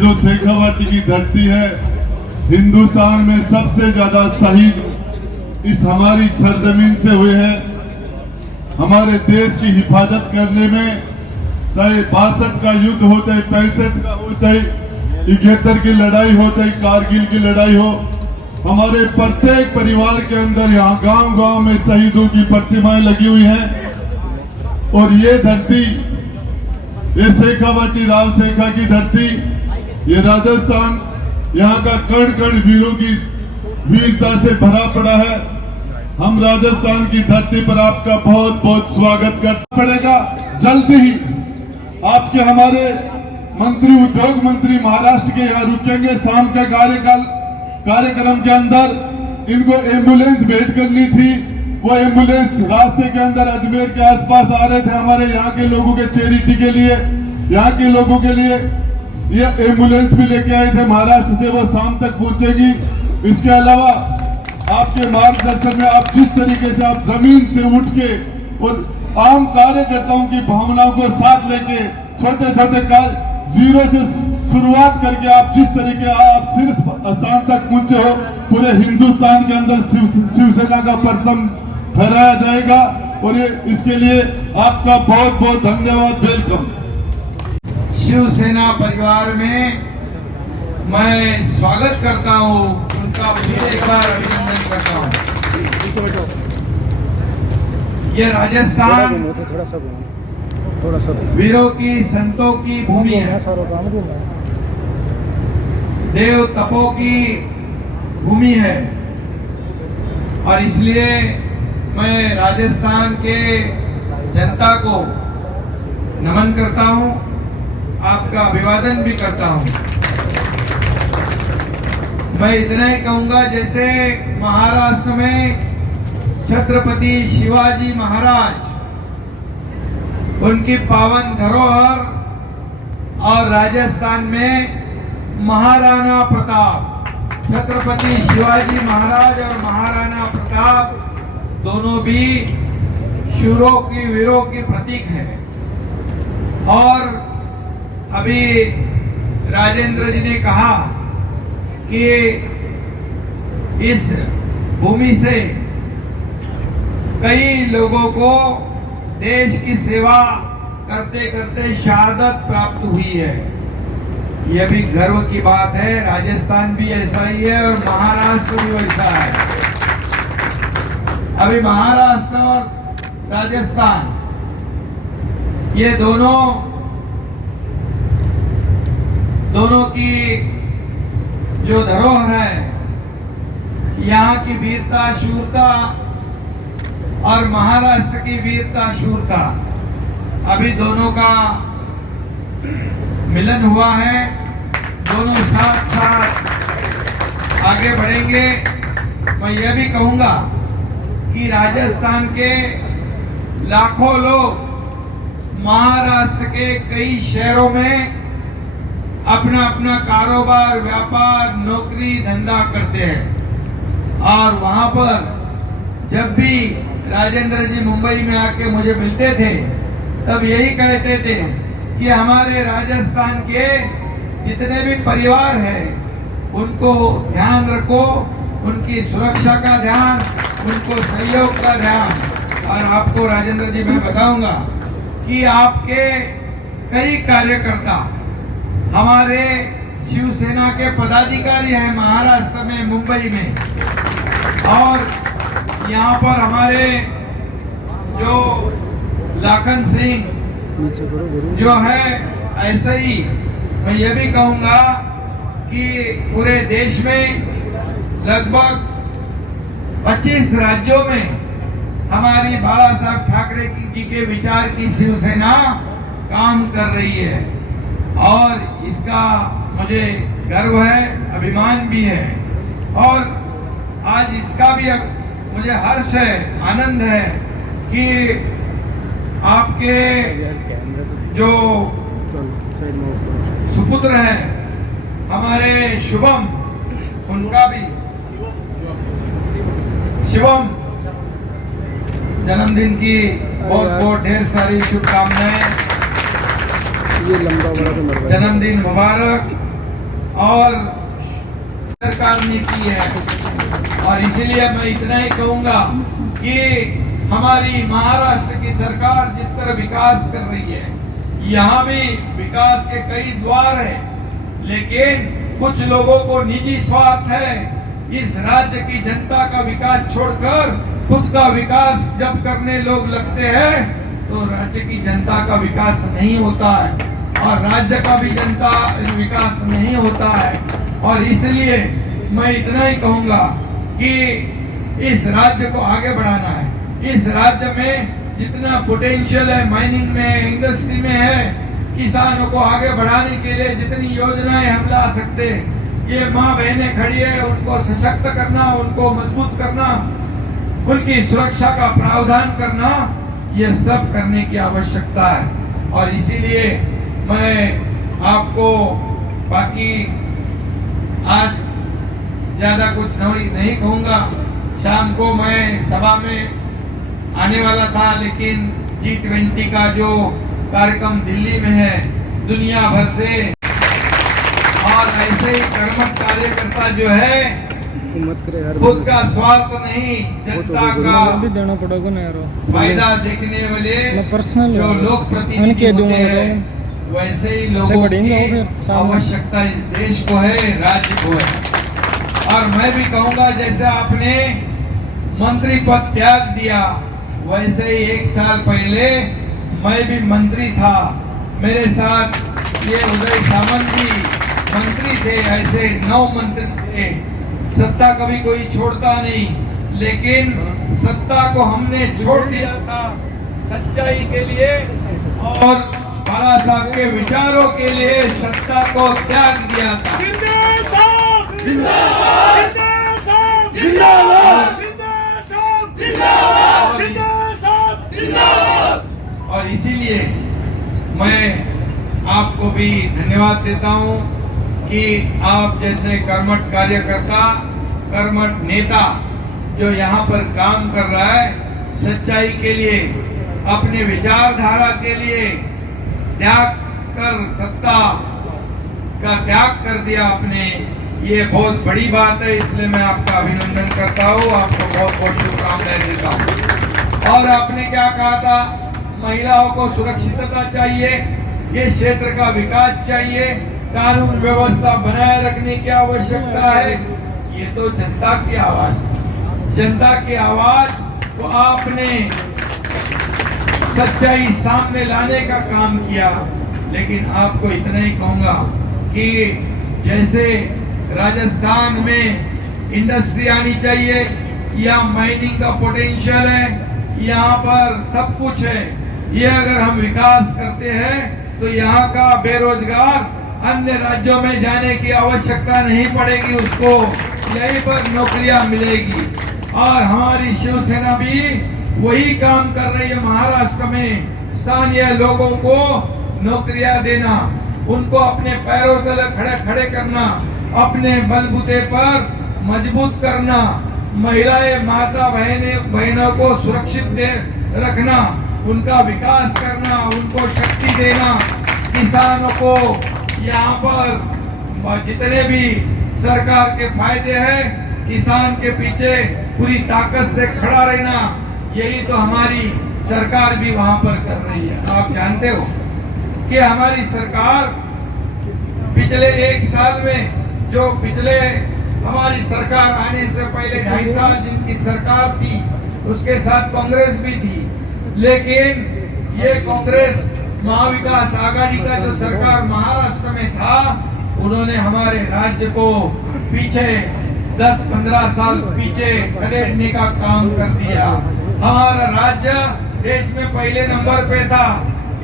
जो शेखावाटी की धरती है, हिंदुस्तान में सबसे ज्यादा शहीद इस हमारी सरजमीन से हुए हैं। हमारे देश की हिफाजत करने में चाहे 62 का युद्ध हो, चाहे 65 का हो, चाहे 71 की लड़ाई हो, चाहे कारगिल की लड़ाई हो, हमारे प्रत्येक परिवार के अंदर यहाँ गांव गांव में शहीदों की प्रतिमाएं लगी हुई हैं। और ये धरती, ये शेखावाटी राव शेखा की धरती, ये राजस्थान, यहाँ का कण कण वीरों की वीरता से भरा पड़ा है। हम राजस्थान की धरती पर आपका बहुत बहुत स्वागत करना पड़ेगा। जल्द ही आपके हमारे मंत्री, उद्योग मंत्री महाराष्ट्र के यहाँ रुकेंगे। शाम के कार्यक्रम के अंदर इनको एम्बुलेंस भेंट करनी थी। वो एम्बुलेंस रास्ते के अंदर अजमेर के आसपास आ रहे थे, हमारे यहाँ के लोगों के चैरिटी के लिए, यहाँ के लोगों के लिए ये एम्बुलेंस भी लेके आए थे महाराष्ट्र से। वो शाम तक पहुंचेगी। इसके अलावा आपके मार्गदर्शन में आप जिस तरीके से आप जमीन से उठ के और आम कार्यकर्ताओं की भावनाओं को साथ लेके छोटे छोटे जीरो से शुरुआत करके आप जिस तरीके आप शीर्ष स्थान तक पहुंचे हो, पूरे हिंदुस्तान के अंदर शिवसेना का परचम फहराया जाएगा। और ये इसके लिए आपका बहुत बहुत धन्यवाद, वेलकम। शिवसेना परिवार में मैं स्वागत करता हूं, उनका फिर एक बार अभिनंदन करता हूं। यह राजस्थान थोड़ा सा वीरों की, संतों की भूमि है, देव तपों की भूमि है। और इसलिए मैं राजस्थान के जनता को नमन करता हूं, आपका अभिवादन भी करता हूं। मैं इतना ही कहूंगा, जैसे महाराष्ट्र में छत्रपति शिवाजी महाराज, उनकी पावन धरोहर, और राजस्थान में महाराणा प्रताप, छत्रपति शिवाजी महाराज और महाराणा प्रताप दोनों भी शूरों की, वीरों की प्रतीक है। और अभी राजेंद्र जी ने कहा कि इस भूमि से कई लोगों को देश की सेवा करते करते शहादत प्राप्त हुई है। यह भी गर्व की बात है। राजस्थान भी ऐसा ही है और महाराष्ट्र भी वैसा है। अभी महाराष्ट्र और राजस्थान, ये दोनों की जो धरोहर है, यहाँ की वीरता शूरता और महाराष्ट्र की वीरता शूरता, अभी दोनों का मिलन हुआ है। दोनों साथ साथ आगे बढ़ेंगे। मैं यह भी कहूंगा कि राजस्थान के लाखों लोग महाराष्ट्र के कई शहरों में अपना अपना कारोबार, व्यापार, नौकरी, धंधा करते हैं। और वहां पर जब भी राजेंद्र जी मुंबई में आके मुझे मिलते थे, तब यही कहते थे कि हमारे राजस्थान के जितने भी परिवार हैं, उनको ध्यान रखो, उनकी सुरक्षा का ध्यान, उनको सहयोग का ध्यान। और आपको राजेंद्र जी मैं बताऊंगा कि आपके कई कार्यकर्ता हमारे शिवसेना के पदाधिकारी हैं महाराष्ट्र में, मुंबई में। और यहाँ पर हमारे जो लाखन सिंह जो है, ऐसे ही मैं ये भी कहूँगा कि पूरे देश में लगभग 25 राज्यों में हमारी बाला साहब ठाकरे जी के विचार की शिवसेना काम कर रही है। और इसका मुझे गर्व है, अभिमान भी है। और आज इसका भी मुझे हर्ष है, आनंद है कि आपके जो सुपुत्र हैं हमारे शुभम, उनका भी शिवम जन्मदिन की बहुत बहुत ढेर सारी शुभकामनाएं। ये लंबा बड़ा तो मर गया। जन्मदिन मुबारक। और सरकार ने की है। और इसलिए मैं इतना ही कहूंगा कि हमारी महाराष्ट्र की सरकार जिस तरह विकास कर रही है, यहाँ भी विकास के कई द्वार है, लेकिन कुछ लोगों को निजी स्वार्थ है। इस राज्य की जनता का विकास छोड़कर खुद का विकास जब करने लोग लगते हैं तो राज्य की जनता का विकास नहीं होता है और राज्य का भी जनता विकास नहीं होता है। और इसलिए मैं इतना ही कहूंगा कि इस राज्य को आगे बढ़ाना है। इस राज्य में जितना पोटेंशियल है, माइनिंग में, इंडस्ट्री में है, किसानों को आगे बढ़ाने के लिए जितनी योजनाएं हम ला सकते, ये माँ बहनें खड़ी है, उनको सशक्त करना, उनको मजबूत करना, उनकी सुरक्षा का प्रावधान करना, ये सब करने की आवश्यकता है। और इसीलिए मैं आपको बाकी आज ज्यादा कुछ नहीं कहूंगा। शाम को मैं सभा में आने वाला था, लेकिन G20 का जो कार्यक्रम दिल्ली में है, दुनिया भर से और ऐसे ही कर्मठ कार्यकर्ता जो है खुद का स्वार्थ नहीं, जनता का देना पड़ेगा ना यार, फायदा देखने वाले पर्सनल जो लोग प्रतिनिधि होते हैं, वैसे ही लोगों की आवश्यकता इस देश को है, राज्य को है। और मैं भी कहूंगा, जैसे आपने मंत्री पद त्याग दिया, वैसे ही 1 साल पहले मैं भी मंत्री था, मेरे साथ ये उदय सामंत जी मंत्री थे, ऐसे 9 मंत्री थे। सत्ता कभी कोई छोड़ता नहीं, लेकिन सत्ता को हमने छोड़ दिया था सच्चाई के लिए और बाला साहब के विचारों के लिए सत्ता को त्याग दिया था। और इसीलिए मैं आपको भी धन्यवाद देता हूं कि आप जैसे कर्मठ कार्यकर्ता, कर्मठ नेता जो यहाँ पर काम कर रहा है, सच्चाई के लिए, अपने विचारधारा के लिए त्याग कर, सत्ता का त्याग कर दिया आपने, ये बहुत बड़ी बात है। इसलिए मैं आपका अभिनंदन करता हूँ, आपको बहुत बहुत शुभकामनाएं देता हूँ। और आपने क्या कहा था, महिलाओं को सुरक्षितता चाहिए, ये क्षेत्र का विकास चाहिए, कानून व्यवस्था बनाए रखने की आवश्यकता है। ये तो जनता की आवाज थी, जनता की आवाज को आपने सच्चाई सामने लाने का काम किया। लेकिन आपको इतना ही कहूंगा कि जैसे राजस्थान में इंडस्ट्री आनी चाहिए, यहाँ माइनिंग का पोटेंशियल है, यहाँ पर सब कुछ है, ये अगर हम विकास करते हैं तो यहाँ का बेरोजगार अन्य राज्यों में जाने की आवश्यकता नहीं पड़ेगी, उसको यहीं पर नौकरियां मिलेगी। और हमारी शिवसेना भी वही काम कर रही है, महाराष्ट्र में स्थानीय लोगों को नौकरियां देना, उनको अपने पैरों तले खड़े करना, अपने बलबूते पर मजबूत करना, महिलाएं, माता बहनों को सुरक्षित रखना, उनका विकास करना, उनको शक्ति देना, किसानों को यहाँ पर जितने भी सरकार के फायदे हैं, किसान के पीछे पूरी ताकत से खड़ा रहना, यही तो हमारी सरकार भी वहां पर कर रही है। आप जानते हो कि हमारी सरकार पिछले 1 साल में, जो पिछले हमारी सरकार आने से पहले 2.5 साल जिनकी सरकार थी, उसके साथ कांग्रेस भी थी, लेकिन ये कांग्रेस महाविकास आघाड़ी का जो सरकार महाराष्ट्र में था, उन्होंने हमारे राज्य को पीछे 10-15 साल पीछे खदेड़ने का काम कर दिया। हमारा राज्य देश में पहले नंबर पे था,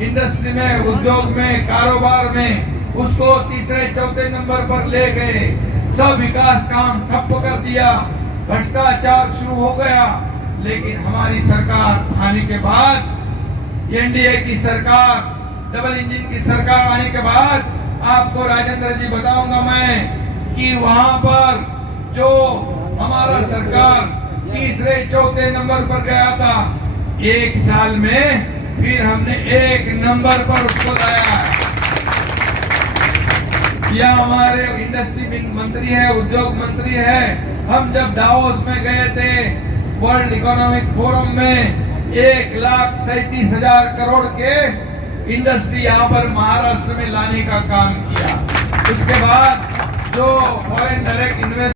इंडस्ट्री में, उद्योग में, कारोबार में, उसको तीसरे चौथे नंबर पर ले गए, सब विकास काम ठप कर दिया, भ्रष्टाचार शुरू हो गया। लेकिन हमारी सरकार आने के बाद, एनडीए की सरकार, डबल इंजन की सरकार आने के बाद, आपको राजेंद्र जी बताऊंगा मैं कि वहां पर जो हमारा सरकार तीसरे चौथे नंबर पर गया था, 1 साल में फिर हमने 1 नंबर पर उसको लाया है। या हमारे इंडस्ट्री मंत्री है, उद्योग मंत्री है। हम जब दावोस में गए थे वर्ल्ड इकोनॉमिक फोरम में 1,37,000 करोड़ के इंडस्ट्री यहाँ पर महाराष्ट्र में लाने का काम किया। उसके बाद जो फॉरेन डायरेक्ट इन्वेस्ट